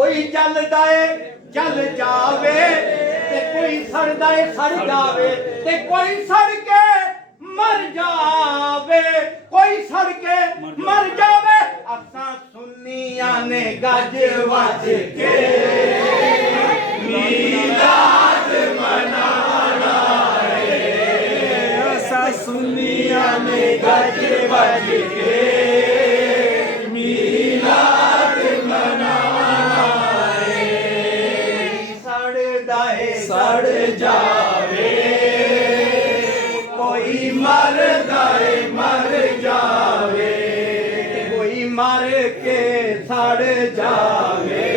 कोई जलदा है जल जावे ते कोई सड़दा है सड़ जावे ते कोई सड़ के मर जावे, कोई सड़ के मर जावे। असा सुन्नियां ने गज वज के मीलाद मनाना है, असा सुन्नियां ने गज वज के मीलाद मनाना है। सड़दा है सड़ जावे कोई मरदा है मर जावे, कोई मर के सड़ जावे।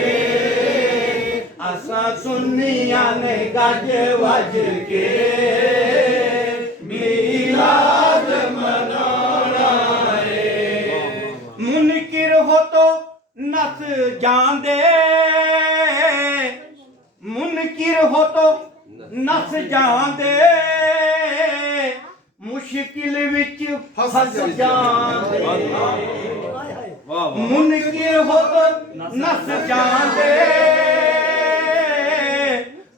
असा सुन्नियां ने गज वज के मीलाद मनाना है। मुनकिर हो तो नस जांदे, मुनकिर हो तो नस जांदे, मुश्किल विच फस जांदे। मुनकिर हो तो नस जांदे,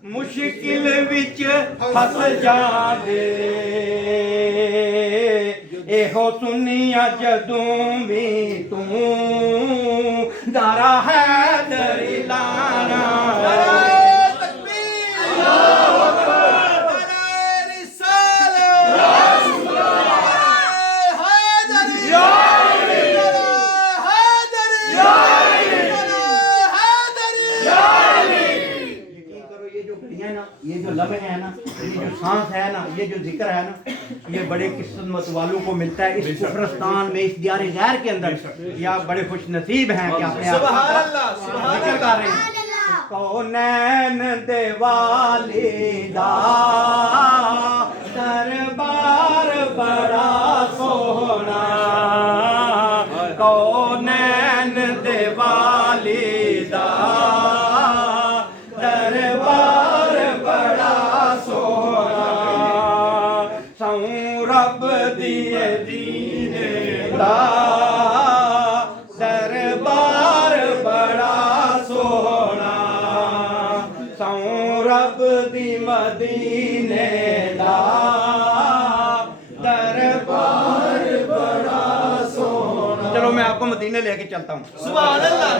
मुश्किल विच फस जांदे। एहो सुनिया जदों भी तू दारा हैदर लाना। ये जो लम्हे है ना, ये जो सांस है ना, ये जो जिक्र है ना, ये बड़े किस्मत वालों को मिलता है इस कुफरस्तान में, इस दियारे गैर के अंदर। या बड़े खुश नसीब हैं कि अपने जिक्र कर रहे हैं। कौनैन दे वालिदा दरबार बड़ा सोहना, कौनैन दे वालिदा दरबार बड़ा सोहना। सऊं रब दिए दीने दा दरबार बड़ा सोहना, सऊं रब दी मदीने दा दरबार बड़ा सोहना। चलो मैं आपको मदीने लेके चलता हूँ। सुभान अल्लाह।